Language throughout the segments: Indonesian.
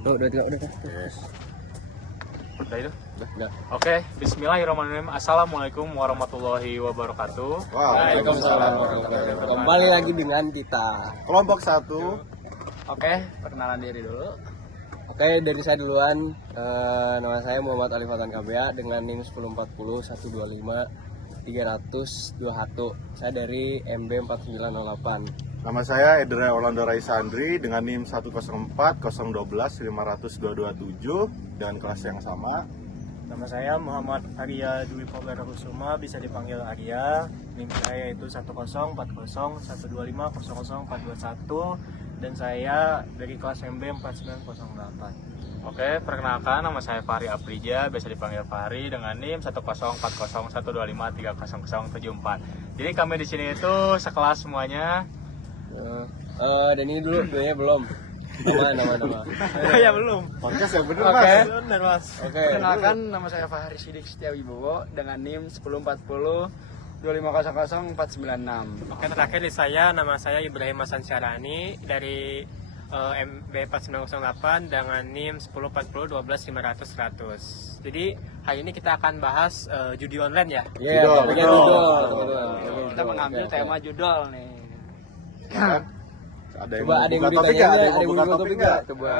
Udah. Yes. Udah itu? Udah. Oke, bismillahirrahmanirrahim. Assalamualaikum warahmatullahi wabarakatuh. Waalaikumsalam. Kembali lagi dengan kita. Kelompok 1. Oke, perkenalan diri dulu. Oke, dari saya duluan. Nama saya Muhammad Ali Fatan KBA dengan NIM 1040 125 321. Saya dari MB 4908. Nama saya Edra Orlando Raisandri dengan NIM 104 012 50227 dan kelas yang sama. Nama saya Muhammad Arya Dwi Pogara Kusuma, bisa dipanggil Arya. NIM saya itu 1040 125 00421 dan saya dari kelas MB 4908. Oke, perkenalkan nama saya Fahri Aprija, biasa dipanggil Fahri dengan NIM 1040125 30074. Jadi kami di sini itu sekelas semuanya. Dan ini dulu duanya belum. Nama. Ya belum. Podcast yang bener, Oke. Mas. Benar, Mas. Oke. Perkenalkan, nama saya Fahri Sidik Setiawibowo dengan NIM 1040 2500 496. Oke, terakhir di saya, nama saya Ibrahim Hasan Syarani dari MB 4908 dengan NIM 1040 12 500 100. Jadi hari ini kita akan bahas judi online ya. Iya, topiknya judul. Kita mengambil tema judul nih. Kan? Ada yang Coba ada yang buka mau topik ditanya nggak? Ada yang ada yang mau mau buka topik nggak? Coba.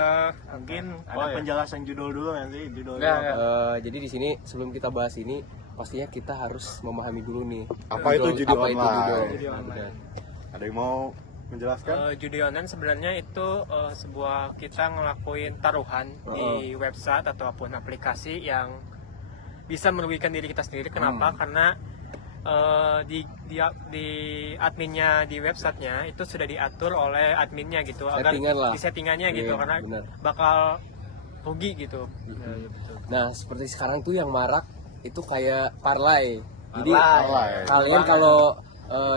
Mungkin ada Oh, iya. penjelasan judul dulu nanti judulnya. Enggak. Jadi di sini sebelum kita bahas ini pastinya kita harus memahami dulu nih Apa itu judi apa itu online? judul. Judi online. Ada yang mau menjelaskan? Judi online sebenarnya itu sebuah kita ngelakuin taruhan di website ataupun aplikasi yang bisa merugikan diri kita sendiri. Kenapa? Karena di adminnya di websitenya itu sudah diatur oleh adminnya gitu, Settingan lah. di settingannya gitu, Iya, karena benar. bakal rugi gitu. Nah, seperti sekarang tuh yang marak itu kayak parlay. Jadi Parlay. kalian kalau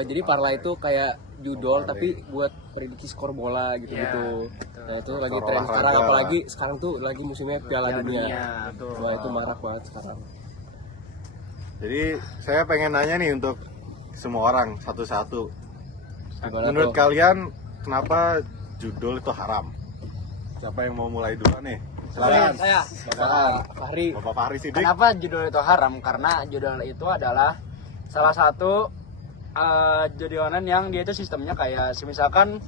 jadi parlay itu kayak judol tapi buat prediksi skor bola gitu-gitu. Nah, itu lagi Skor tren sekarang, olahraga. apalagi sekarang tuh lagi musimnya Piala Dunia. Betul. Wah, itu marak banget sekarang. Jadi saya pengen nanya nih untuk semua orang satu-satu. Gimana Menurut tuh? kalian kenapa judul itu haram? Siapa yang mau mulai dulu nih? Silakan. Saya. Fahri. Bapak Fahri Sidik. Kenapa judul itu haram? Karena judul itu adalah salah satu judi online yang dia itu sistemnya kayak misalkan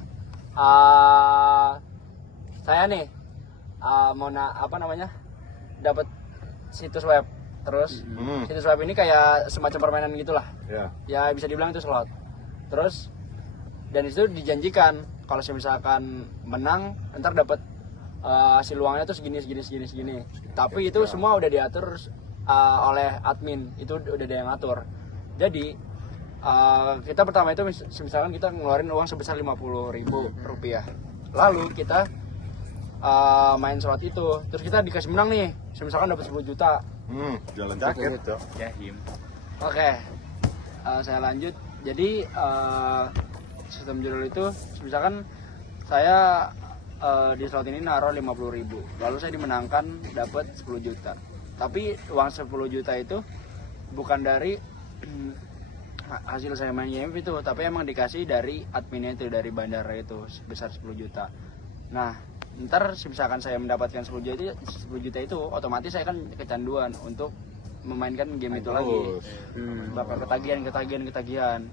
saya nih mau dapat situs web, terus situs web ini kayak semacam permainan gitulah Ya. ya, bisa dibilang itu slot. Terus dan itu dijanjikan kalau misalkan menang ntar dapat hasil uangnya tuh segini. Tapi itu semua udah diatur oleh admin, itu udah ada yang ngatur. Jadi kita pertama itu misalkan kita ngeluarin uang sebesar 50.000 rupiah, lalu kita main slot itu, terus kita dikasih menang nih, misalkan dapat 10 juta. Jalan jaket, Cok. Jahim. Oke, saya lanjut. Jadi sistem judul itu misalkan saya di slot ini naruh 50.000, lalu saya dimenangkan dapat 10 juta. Tapi uang 10 juta itu bukan dari hasil saya main game itu, tapi emang dikasih dari adminnya itu, dari bandara itu sebesar 10 juta. Nah, ntar misalkan saya mendapatkan 10 juta itu otomatis saya kan kecanduan untuk memainkan game itu lagi. Bakal ketagihan.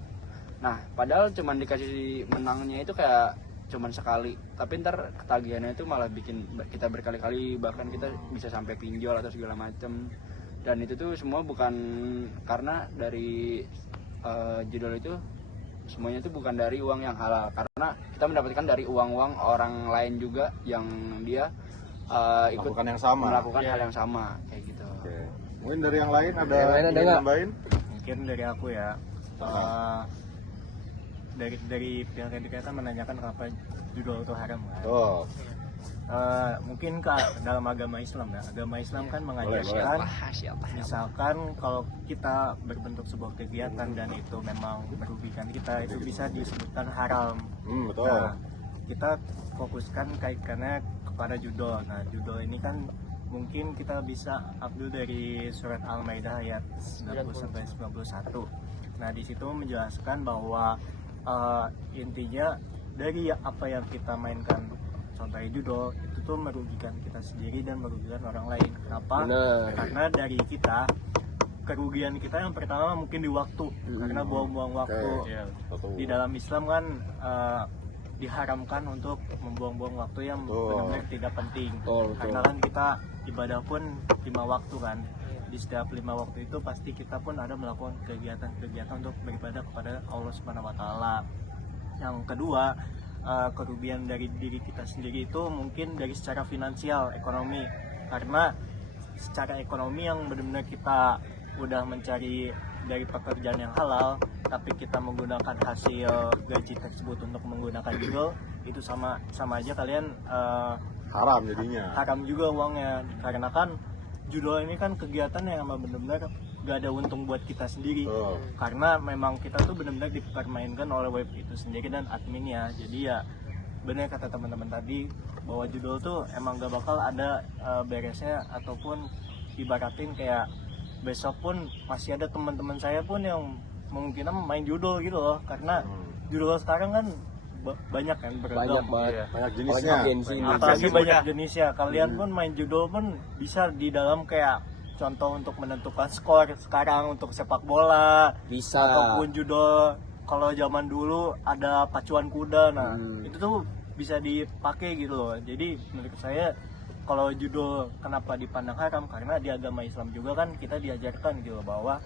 Nah, padahal cuman dikasih menangnya itu kayak cuman sekali, tapi ntar ketagihannya itu malah bikin kita berkali-kali, bahkan kita bisa sampai pinjol atau segala macem. Dan itu tuh semua bukan karena dari judul itu, semuanya itu bukan dari uang yang halal, karena kita mendapatkan dari uang orang lain juga yang dia ikut Melakukan yang sama. melakukan hal yang sama kayak gitu. Oke. Mungkin dari yang lain ada Yang lain ada ingin nggak? nambahin? Mungkin dari aku ya, dari pihak yang dikatakan menanyakan kenapa judul itu haram kan. Oh, Mungkin dalam agama Islam ya, agama Islam kan mengajarkan misalkan kalau kita berbentuk sebuah kegiatan dan itu memang merugikan kita, itu bisa disebutkan haram. betul. Nah, kita fokuskan kaitannya kepada judul. Nah, judul ini kan mungkin kita bisa ambil dari surat Al-Maidah ayat 90-91. Nah, di situ menjelaskan bahwa intinya dari apa yang kita mainkan, contohnya judul, itu tuh merugikan kita sendiri dan merugikan orang lain. Kenapa? Bener. Karena dari kita, kerugian kita yang pertama mungkin di waktu, karena buang-buang waktu. Iya. Di dalam Islam kan diharamkan untuk membuang-buang waktu yang benar-benar tidak penting. Karena kan kita ibadah pun 5 waktu kan. Di setiap 5 waktu itu pasti kita pun ada melakukan kegiatan-kegiatan untuk beribadah kepada Allah Subhanahu wa taala. Yang kedua, kerugian dari diri kita sendiri itu mungkin dari secara finansial, ekonomi. Karena secara ekonomi yang benar-benar kita udah mencari dari pekerjaan yang halal, tapi kita menggunakan hasil gaji tersebut untuk menggunakan judul, itu sama aja kalian Haram jadinya. haram juga uangnya. Karena kan judul ini kan kegiatan yang emang benar-benar gak ada untung buat kita sendiri. Karena memang kita tuh benar-benar dipermainkan oleh web itu sendiri dan adminnya. Jadi ya benar kata teman-teman tadi, bahwa judul tuh emang gak bakal ada beresnya, ataupun ibaratin kayak besok pun masih ada teman-teman saya pun yang mungkin main judul gitu loh. Karena judul sekarang kan banyak kan beragam, Banyak banget. Banyak jenisnya. apalagi banyak jenisnya. Kalian pun main judul pun bisa di dalam kayak contoh untuk menentukan skor sekarang untuk sepak bola, Bisa. ataupun judul kalau zaman dulu ada pacuan kuda. Nah itu tuh bisa dipakai gitu loh. Jadi menurut saya kalau judul kenapa dipandang haram, karena di agama Islam juga kan kita diajarkan gitu loh, bahwa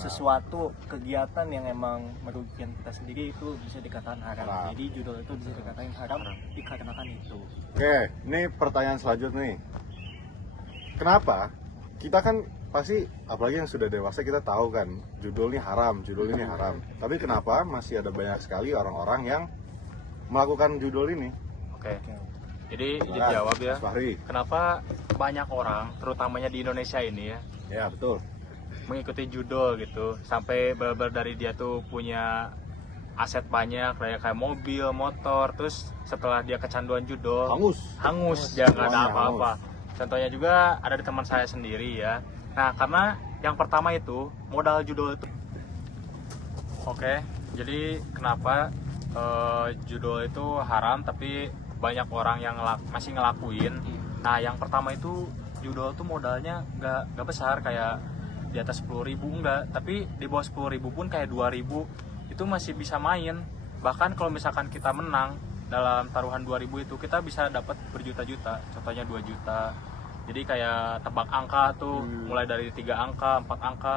sesuatu kegiatan yang emang merugikan kita sendiri itu bisa dikatakan haram. Jadi judul itu bisa dikatakan haram dikarenakan itu. Oke, ini pertanyaan selanjutnya nih. Kenapa? Kita kan pasti, apalagi yang sudah dewasa, kita tahu kan judul ini haram, judul ini haram. Tapi kenapa masih ada banyak sekali orang-orang yang melakukan judul ini? Oke. Jadi dijawab ya. Mas Fahri. Kenapa banyak orang, terutamanya di Indonesia ini ya, Ya, betul. mengikuti judul gitu, sampai benar-benar dari dia tuh punya aset banyak kayak mobil, motor, terus setelah dia kecanduan judul hangus, dia nggak ada Semuanya apa-apa. Contohnya juga ada di teman saya sendiri ya. Nah, karena yang pertama itu modal judul itu. Oke, jadi kenapa judul itu haram tapi banyak orang yang masih ngelakuin. Nah, yang pertama itu judul tuh modalnya nggak besar, kayak di atas 10.000 enggak, tapi di bawah 10.000 pun kayak 2.000 itu masih bisa main. Bahkan kalau misalkan kita menang dalam taruhan 2.000 itu kita bisa dapat berjuta-juta, contohnya 2 juta. Jadi kayak tebak angka tuh, mulai dari 3 angka, 4 angka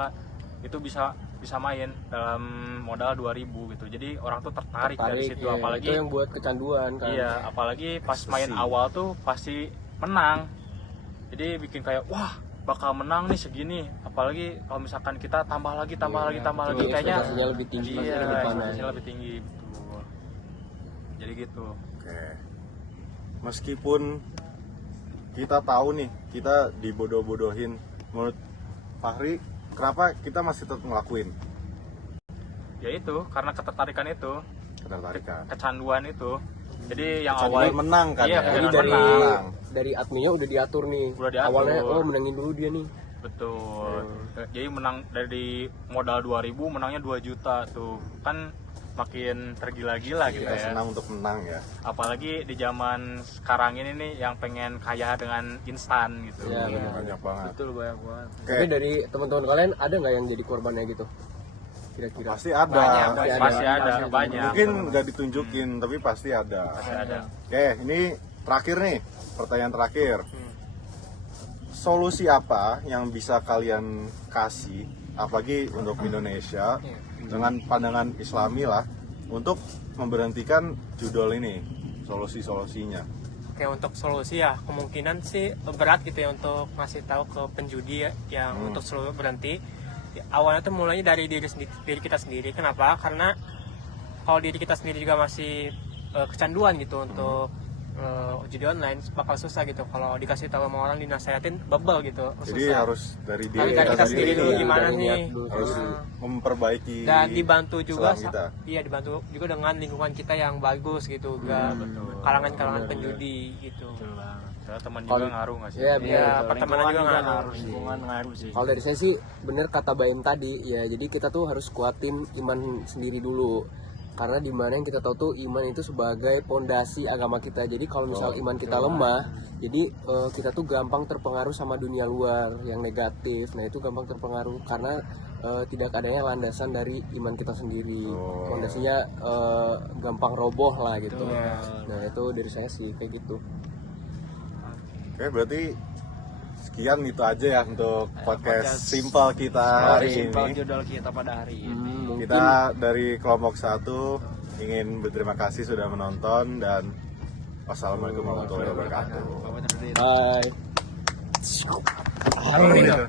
itu bisa main dalam modal 2.000 gitu. Jadi orang tuh tertarik dari situ, ya. apalagi Itu yang buat kecanduan kan. iya, apalagi pas main awal tuh pasti menang. Jadi bikin kayak wah, bakal menang nih segini. Apalagi kalau misalkan kita tambah lagi kayaknya ekspektasinya lebih tinggi, iya, lebih panas. ekspektasinya lebih tinggi, betul. Jadi gitu. Oke. Meskipun kita tahu nih, kita dibodoh-bodohin, menurut Fahri, kenapa kita masih tetap ngelakuin? Ya itu, karena ketertarikan itu, Ketertarikan. kecanduan itu. Jadi yang Kecanduan awal menang kan Iya, ya? Jadi kecanduan dari menang. dari adminnya udah diatur nih. Udah diatur. Awalnya menangin dulu dia nih. Betul. Jadi menang dari modal 2.000 menangnya 2 juta tuh. Kan makin tergila-gila gitu Kita ya. senang untuk menang ya. Apalagi di zaman sekarang ini nih yang pengen kaya dengan instan gitu. Iya, Banyak banget. Betul, banyak banget. Oke. Tapi dari teman-teman kalian ada nggak yang jadi korbannya gitu? Kira-kira. Pasti ada. Pasti ada, banyak. Mungkin nggak ditunjukin, tapi pasti ada. Pasti ada. Oke, ini terakhir nih, pertanyaan terakhir. Solusi apa yang bisa kalian kasih, apalagi untuk Indonesia, dengan pandangan Islami lah, untuk memberhentikan judul ini, solusi-solusinya? Oke, untuk solusi ya kemungkinan sih berat gitu ya untuk ngasih tahu ke penjudi ya, yang untuk selalu berhenti. Awalnya tuh mulainya dari diri kita sendiri. Kenapa? Karena kalau diri kita sendiri juga masih kecanduan gitu untuk judi online, bakal susah gitu. Kalau dikasih tahu sama orang, dinasihatin, bebel gitu. Jadi susah. harus dari diri Dari kita sendiri dulu ya. gimana dari nih. niat dulu. Harus memperbaiki Dan dibantu juga, Islam kita. iya dibantu juga dengan lingkungan kita yang bagus gitu, gak kalangan-kalangan penjudi gitu. Betul banget. Soalnya teman juga ngaruh nggak sih? Iya, Iya, benar. pertemanan juga ngaruh. Lingkungan ngaruh sih. Kalau dari saya sih bener kata Baim tadi ya, jadi kita tuh harus kuatin iman sendiri dulu. Karena dimana yang kita tahu tuh iman itu sebagai pondasi agama kita. Jadi kalau misal iman kita lemah, jadi kita tuh gampang terpengaruh sama dunia luar yang negatif. Nah itu gampang terpengaruh karena tidak adanya landasan dari iman kita sendiri. Pondasinya gampang roboh lah gitu. Nah itu dari saya sih kayak gitu. Oke, berarti sekian itu aja ya untuk podcast simpel kita hari Simpel ini. judul kita pada hari ini. Kita dari kelompok 1 ingin berterima kasih sudah menonton dan wassalamualaikum warahmatullahi wabarakatuh. Bye. Gitu.